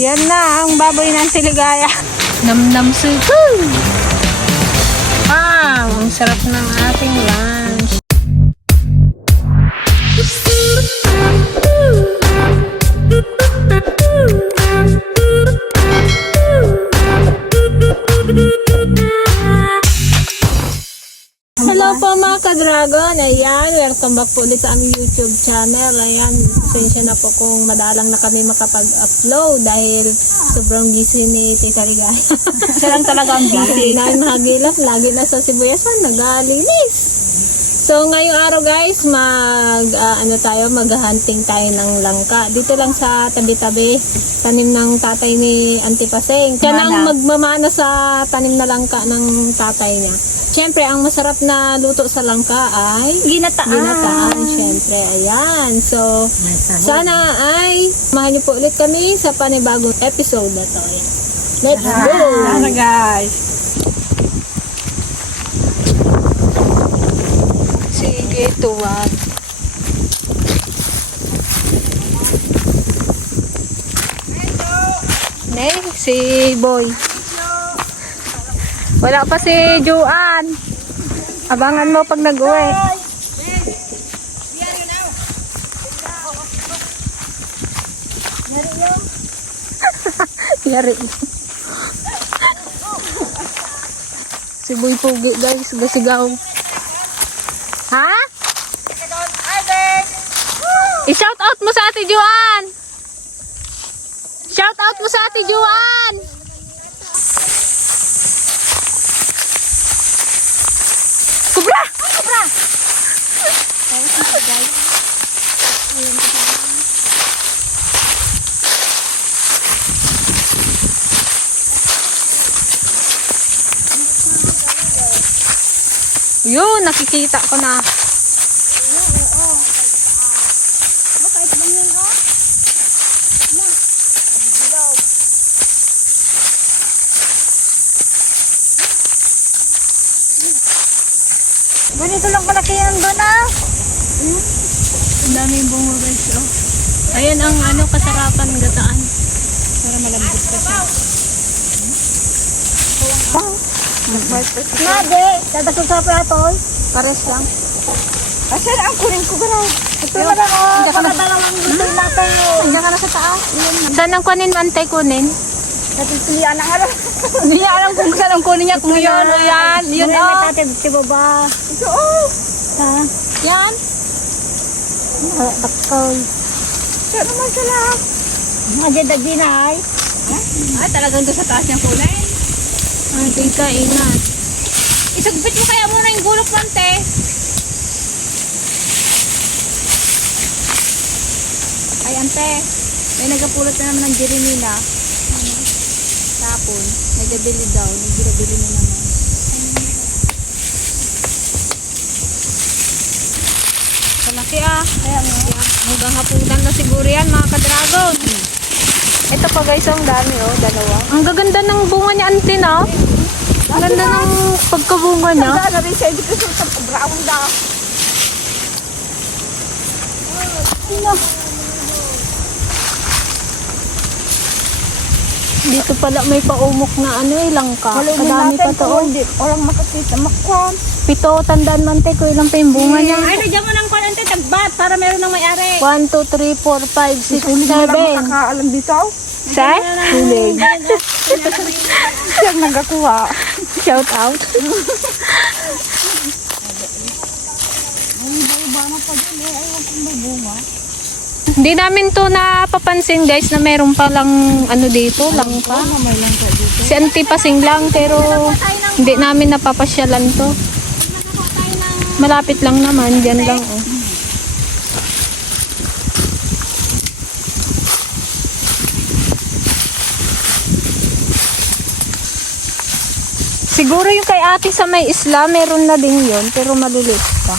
Yan na ang baboy ng Siligaya. Namnam suko. Wow, ang sarap ng ating lunch. Hello po mga ka-dragon, ayan, welcome back po ulit sa aming YouTube channel. Ayan, pasensya na po kung madalang na kami makapag-upload dahil sobrang busy ni Tita Ligaya. Siya lang talaga ang busy. Lagi na mahagilap, lagi na sa Sibuyasan, nagalinis. So ngayong araw guys, mag-hunting tayo ng langka. Dito lang sa tabi-tabi, tanim ng tatay ni Auntie Paseng. Siya na ang magmamana sa tanim na langka ng tatay niya. Siyempre, ang masarap na luto sa langka ay ginataan. Siyempre, ayan. So, sana ay mahal niyo po ulit kami sa panibagong episode na to. Ayan. Let's go! Ano guys? Sige, tuwag. Nay, si Boy. Wala pa si Joan. Abangan mo pag nag-uwi. Yari. Si Boy Pugi guys, gasigaw. Ha? I-shout out mo sa Ate Joan. Shout out mo sa Ate Joan. Kubra! Kubra! Yun, nakikita ko na. Ganito lang kalaki yan doon ah. Ang daming bungo guys, oh. Ayan ang kasarapan ng gataan. Para malambot pa siya. Nade, dadasal sa plato. Pares lang. Asan ang kunin ko gano'n? Ito na lang oh. Pagkadalawang lutoy natin. Nandiyan ka na sa taas. Saan ang kunin, Mantay, kunin? Natutilian ang alam. Hindi niya alam kung saan ang kunin niya. Kung yun o yan. Yun o. May tatay, di ba ba? Ito o. Yan. Bakol. Siya naman sila. Magyadagin ay. Ay, talagang doon sa taas niyang kulay. Ay, tita, ingat. Isagpit mo kaya muna yung gulok, Mante. Ay, Ante. May nagapulot na naman ng Jerimina. Tapon. Nagabili daw. Nagabili na naman. Kalaki ah. Kaya nga. Hanggang hapunan na siguro yan, mga ka-dragon. Ito pa guys, ang dami oh, dalawa. Ang gaganda ng bunga niya, Auntie, no? Ang ganda ng pagkabunga niya. Ang ganda rin siya. Hindi ko sa brown da. Dito pala may paumok na langka. Kadami pa to. Hindi. Orang makakita. Makwan. 7, tandaan man ko ilang pa yung bunga niya. Ay, nagyan mo ng kwan, Ante. Tagbat. Para meron ng may-ari. 1, 2, 3, 4, 5, 6, 7. Makakaalam dito. Sa? Hulig. Siya nagakuha. Shout out. Hindi namin to napapansin guys na meron palang dito, langka. May langka dito. Si Auntie Pasing lang pero hindi namin napapasyalan to. Malapit lang naman, dyan lang oh. Siguro yung kay ate sa may isla, meron na din yun, pero malulit pa.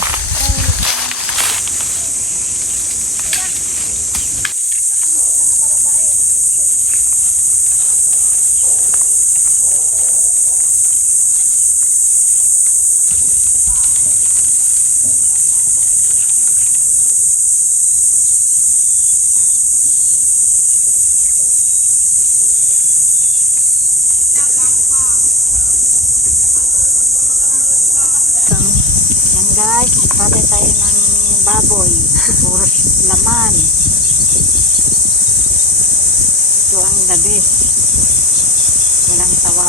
guys, magpatay tayo ng baboy. Puros laman. Ito ang the best. Walang sawa.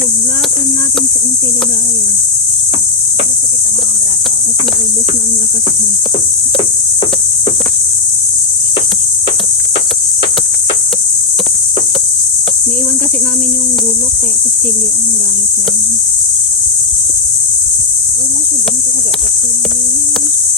Suglasan natin si Auntie Ligaya. Masakit ang mga braso. At naubos na ang lakas niya. Naiwan kasi namin yung gulok kaya kutsilyo ang gamit namin. Pala natin nabus-busan ang nabus-busan.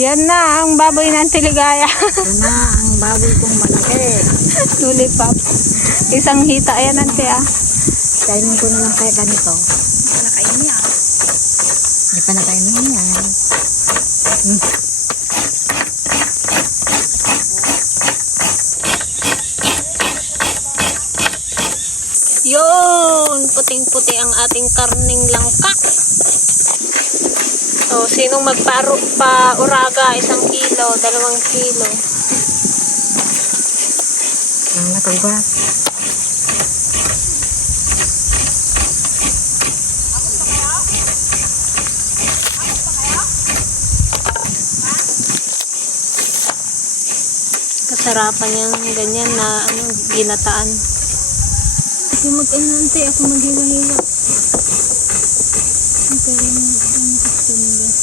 Yan na ang baboy ng Tiligaya. Ito na ang baboy kong malaki. Lollipop. Isang hita. Ayan, Ante, ah. Kainin ko na lang kaya ganito. Nakain niya. Hindi pa nakainin yan. Yun! Puting-puti ang ating karning langka. So, sinong pa-uraga? 1 kilo, 2 kilo. Ang nakagwat. Kasarapan yung ganyan na ginataan. Ako mag-anante, ako maghiwa-hiwa. Okay, ang kasunod.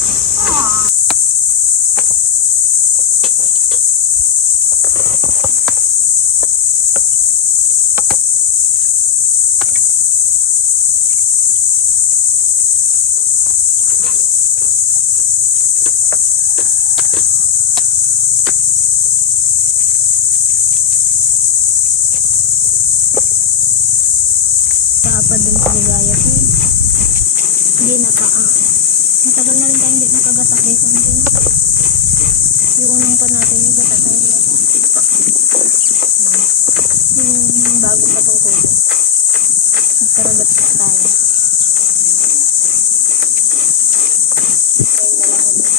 Pa din sa Ligaya ko. Hindi matagal na rin tayo hindi nakagatak dito. Yung unang pa natin, may gata tayo gata. Yung bago pa tong kubo. Nagkaragat pa tayo. Ayun na lang ulit.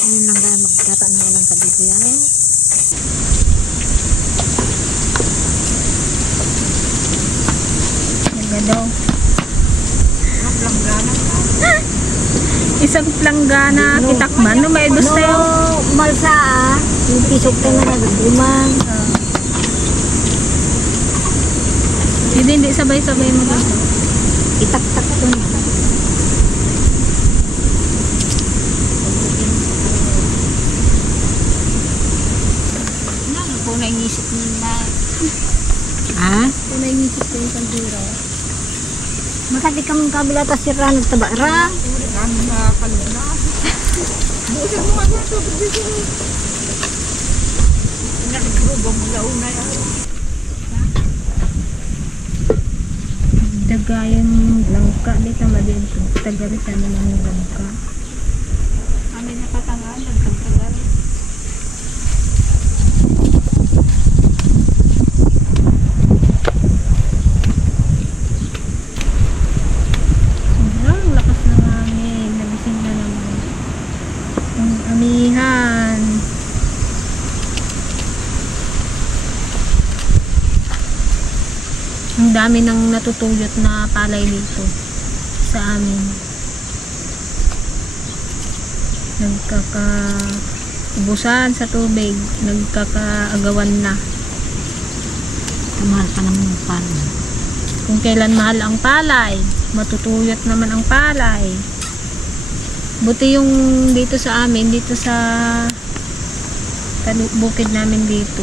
Ayun lang dahil magkata na walang kabito yan. daw. Planggana. Isang planggana kitakman. No, may dos tayo. Malsa yung pisok tayo na nagdumang. Hindi sabay-sabay mo dito. Itak-tak ko na. Ano po naingisip nila? Ha? Ito na yung isip ko yung panduro. Makati kang kabila ta sira nagtabara. Dagayan langka dito madin ko. Tagaritan naman yung langka. Amin nakatangan, nagtagtagal. Sobrang lakas ng hangin. Nagising na naman. Ang amihan. dami ng natutuyot na palay dito sa amin. Nagkakaubusan sa tubig, nagkakaagawan na. Kamahal pa naman yung pan. Kung kailan mahal ang palay, matutuyot naman ang palay. Buti yung dito sa amin, dito sa bukid namin dito.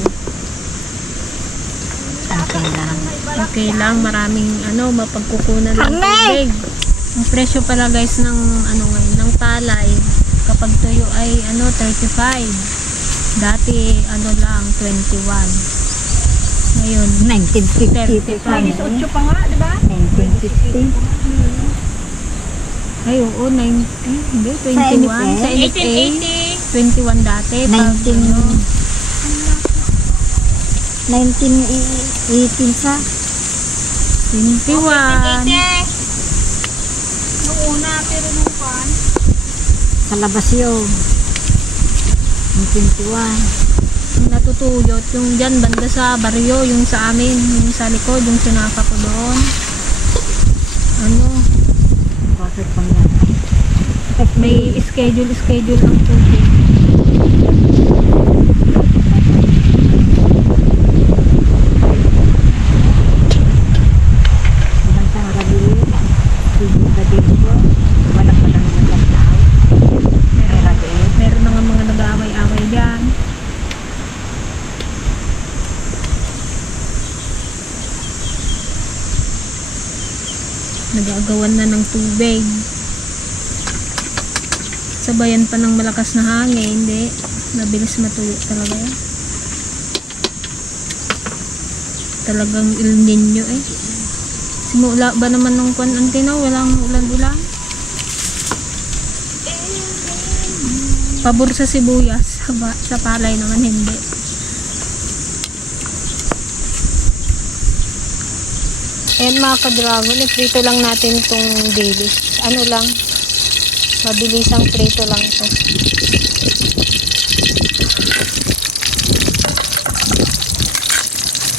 Okay lang, maraming mapagkukunan ng tubig. Ang presyo pala guys ng ngayon, ng palay kapag tuyo ay 35. Dati lang 21. Ngayon 1950. 35. pa nga, di ba? 1950. Ay oo, 90. Hindi, 21. Sa NFA 21 dati. 1918 sa 21. Noong una, pero nung pan. sa labas yun. 21. Ang natutuyot yung dyan banda sa baryo, yung sa amin, yung sa likod, yung sinaka ko doon. Bakit pa yan? May schedule ang tubig. Ibang sa rabili, hindi ba dito ko? Wala pa lang yung tao. Meron nga mga nag-aaway-aaway dyan. Nag-aagawan na ng tubig. Sabayan pa ng malakas na hangin, hindi. Mabilis matuyo talaga yan. Talagang El Nino eh. Simula ba naman nung kwan antino? Walang ulan-ulan. Pabor sa sibuyas. Sa palay naman hindi. Ayan mga ka-dragon, i-prito lang natin itong dilis. Mabilisang prito lang ito.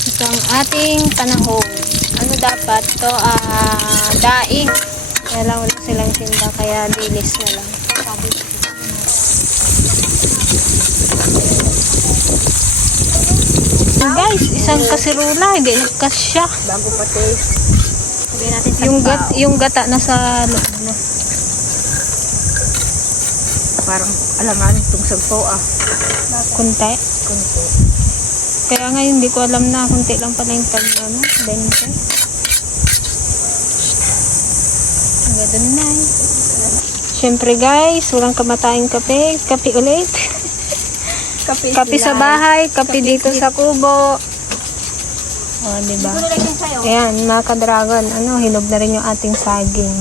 Ito ang ating panahon. Ano dapat? Ito, daing. Kaya lang wala silang tinda, kaya dilis na lang. Guys, isang kasirula, hindi nagkasya. Bago pa taste. Sabihin natin sa Yung gata na sa loob na. parang alanganin itong sagpo Kunti. Kunti. Kaya ngayon hindi ko alam na kunti lang pala yung tag 20. Ganda na eh. Siyempre guys, walang kamatayang kape. Kape ulit. Kape sa bahay, kape dito sa kubo. O, diba? Ayan, mga ka-dragon, hinog na rin yung ating saging.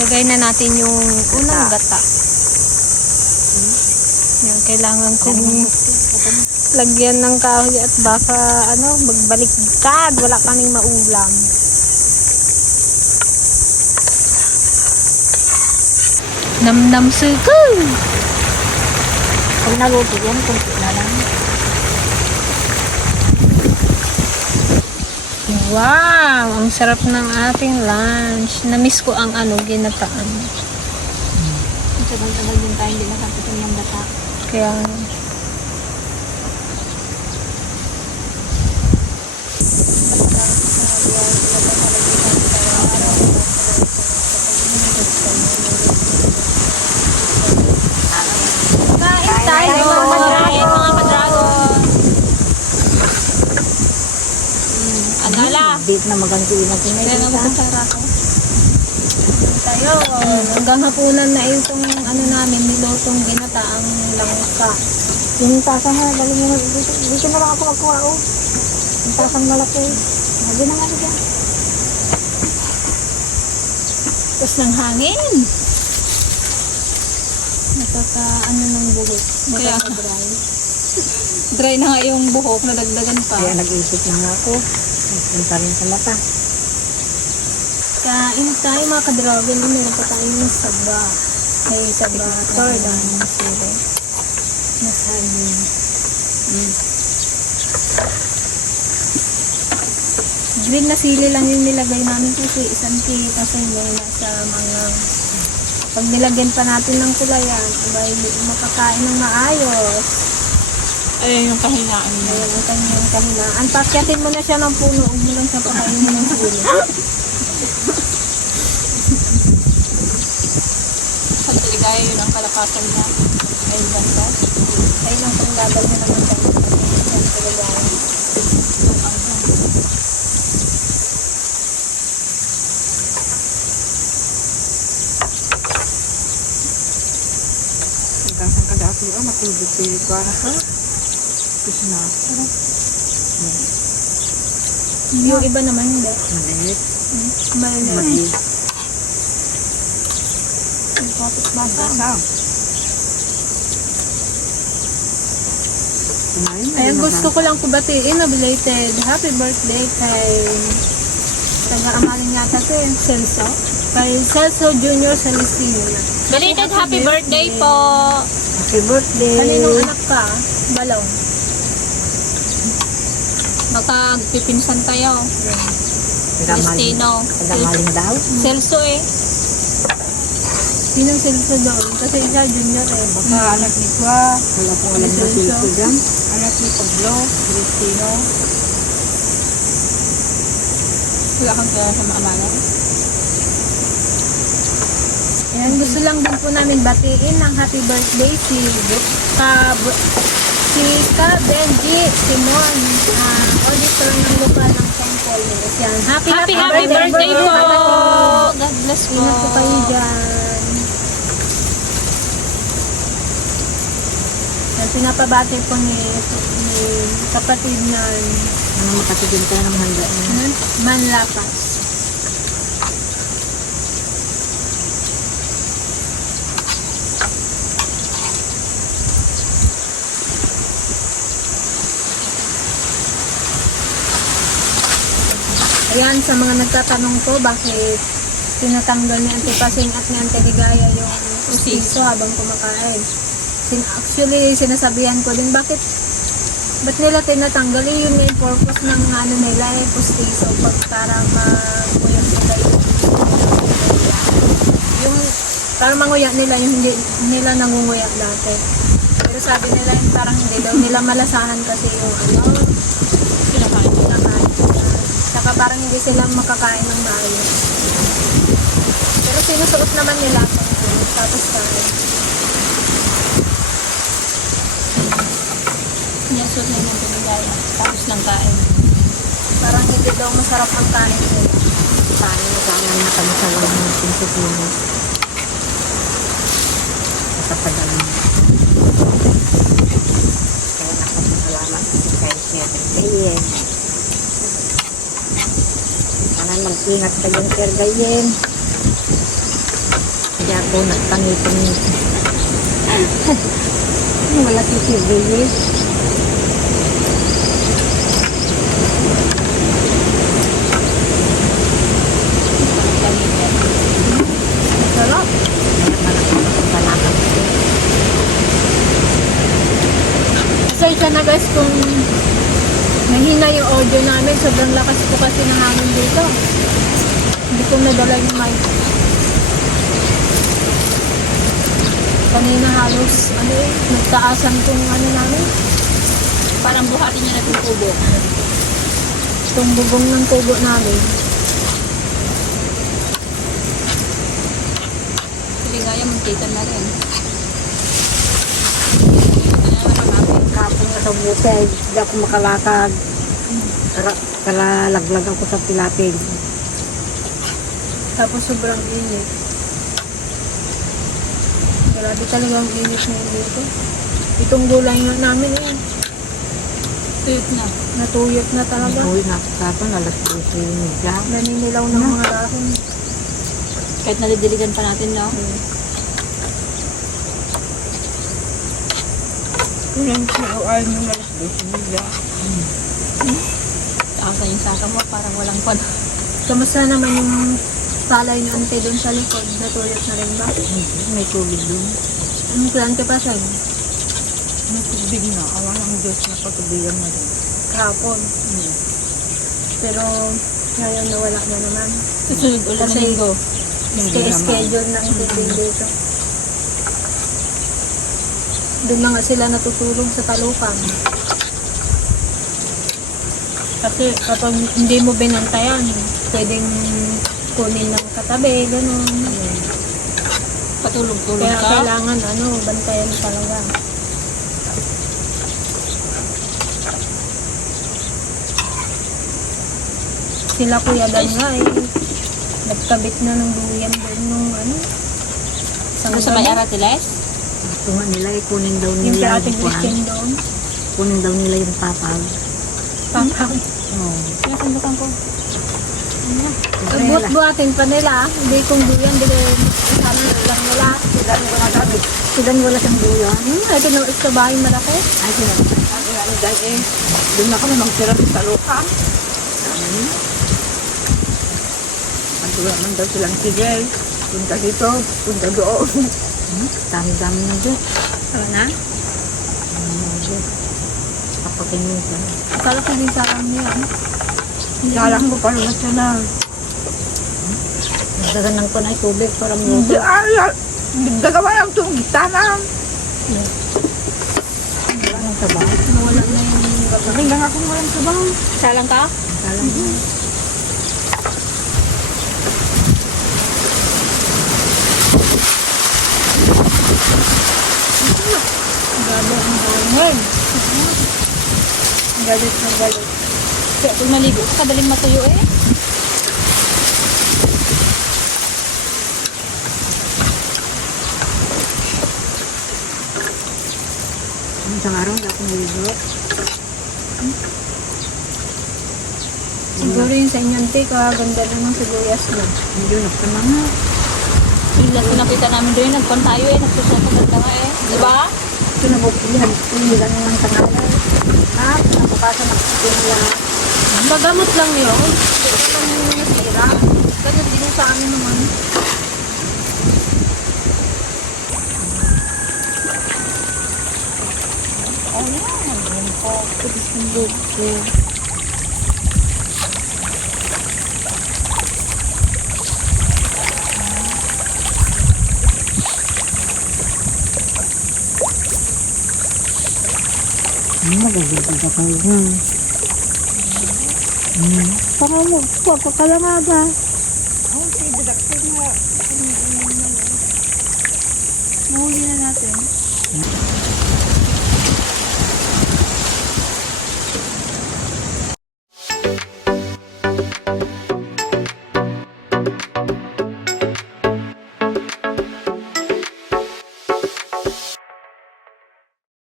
Lagay na natin yung unang gata. Yan, kailangan kong lagyan ng kahoy at baka magbaliktad, wala kaming maulam. Namnam suku. Pag naluto yan, kunti na lang. Wow, ang sarap ng ating lunch. Namiss ko ang ginataan. Tagal-tagal din tayo hindi nakatikim ng gata. Kaya Tayo, mga ka-dragon. Agala. Dito na magantiin natin na Kaya nga isa. magkasara ko. Tayo. Hanggang hapunan na itong namin, nilotong ginataang langka. Yung tasang na, dali mo dito na lang ako magkuha yung tasang malaki. Lagi na nga dyan. Tapos ng hangin. Ng buhok. Kaya dry. dry na nga yung buhok, nadagdagan pa. Kaya nag-isip na nga ako. Nagpunta rin sa mata. Kain tayo mga ka-dragon. Meron pa tayong saba. May saba. Tordan. Masili. Masagin. green na sili lang yung nilagay namin kasi isang kasi may nasa mga pag nilagyan pa natin ng kulayan, abay makakain ng maayos. Ayun yung kahinaan mo. Ayan ang kanyang kahinaan. Pakyatin mo na siya ng puno, huwag mo lang siya pakainin ng sili. Sa taligaya yun ang kalakasan na. Ayun lang ba? Ayun ang panglabal na naman tayo. Yan, kulayan. Hanggang kadaas mo, matulog ko ha. Kasi na. Yung iba naman hindi. Maliit. Maliit. Maliit. Ang kapit bata. Ayan, gusto ko lang kubatiin na belated happy birthday kay taga-amalin yata to yung Celso. Kay Celso Junior Celestino na. Belated happy birthday po! Happy birthday. Kaninong anak ka? Balong. Magpipinsan tayo. Cristino. Pagdamaling daw. Celso eh. Sinong Celso doon? Kasi isa junior eh. Baka anak ni Kwa. Wala pong alam na silso dyan. Anak ni Pablo, Cristino. Wala kang kaya sa maamala. Ayan, gusto lang din po namin batiin ng happy birthday si Ka Benji Simon, auditor ng lokal ng temple. Yan. Happy birthday po! kapatid. God bless po. Ingat po kayo dyan. Yan, pinapabati po ni kapatid na Ano makatigil ka ng handa niya. Manlapas. Ayan, sa mga nagtatanong po, bakit tinatanggal ni Auntie Pasing at ni Auntie Ligaya yung pustiso habang kumakain. Actually, sinasabihan ko din, ba't nila tinatanggal? Yun yung purpose ng ano nila, pustiso, para manguyak nila yung para manguyak nila yung hindi nila nangunguyak dati. Pero sabi nila, yung parang hindi daw nila malasahan kasi yung kinakain nila. Saka parang hindi sila makakain ng maayos. Pero sinusuot naman nila tapos kain. Sinasot na yung pinigaya. Tapos ng kain. Parang hindi daw masarap ang kain nila. Paano sana na kami sa lang ng pinsipino. Katapagal mo. Kaya nakapasalamat kay Sir Gayen. Sana mag-ingat ka dyan, Sir Gayen. Kaya ako nagpangipin. Wala si Sir Gayen. Sarap. Salamat. Pasensya na guys kung nahina yung audio namin. Sobrang lakas po kasi ng hangin dito. Hindi ko nadala yung mic. Kanina halos, nagtaasan kong namin. Parang buhatin niya na yung kubo. Itong bubong ng kubo namin. Piligaya, magkitan na rin. Kapon na sa bukid, hindi ako makalakad. Kalalaglag ako sa pilapig. Tapos sobrang init. Grabe talagang init na dito. Itong gulay nga namin Tuyot na. natuyot na talaga. Uwi na ako kapon, alas 12 yung media. Naninilaw ng mga dahon. Kahit nadidiligan pa natin, no? Kulang siya ay nung alas 12 yung media. Taasan yung saka mo, parang walang pan. Kamusta naman yung palay niyo ante doon sa likod? Natuyot na rin ba? May tubig dun. Anong plan ka pa sa May tubig na. Awan ang Diyos na patubigan na dun. kahapon? Pero Ngayon nawala na naman. Susunod ulit Kasi na linggo. schedule ng tubig dito. Doon na nga sila natutulog sa talukan. Kasi kapag hindi mo binantayan, pwedeng kunin ng katabi, gano'n. Patulog-tulog Kaya ka. kailangan, bantayan talaga. Sila Kuya Dan nga nagkabit na ng duyan doon nung isang Ano sa may gabi. Aratiles? Gusto nga nila, kunin daw Yung nila kay Ate yung kuwan. Christine doon. Kunin daw nila yung papag. Papang. Oo. Sinasundukan ko. Buhat-buhatin pa nila. Hindi kung duyan, hindi ko sabi lang nila. Sidan wala siyang duyan. Ito na sa bahay malaki. Ay, sidan. Doon na kami magtira sa lupa. Man daw silang sige. Punta dito, punta doon. Dami-dami na dyan. Ano na? Kapatin mo siya. Akala ko din sa akin niya. Salang ko pa naman siya na. Nagdaganan ko na yung tubig para mo. Nagdagawa lang itong tanang. Wala nang sabaw. Nawala na yung gabi. Sabi lang akong walang sabaw. Salang ka? Salang mo. Gabi ang hangin. Galit na galit. Kaya pag maligo ka, kadaling matuyo eh. Isang araw, wala akong naligo. Siguro yung sa inyong ganda na ng sibuyas mo. Hindi yun, napunang nga. Yung nakita namin doon, nagpon tayo eh. Nagsusapaganda nga eh. Diba? Ito na bukilihan. Pilihan ng tangalay. Nabukasan na nila. Magamot lang yun. Hindi naman yung nasira. Ganun din yung sa amin naman. Oh yan. Yan po. Pagkis ng buko. Magaganda ka kayo. Parang mo, pagkakalamaga. Mahuli na natin.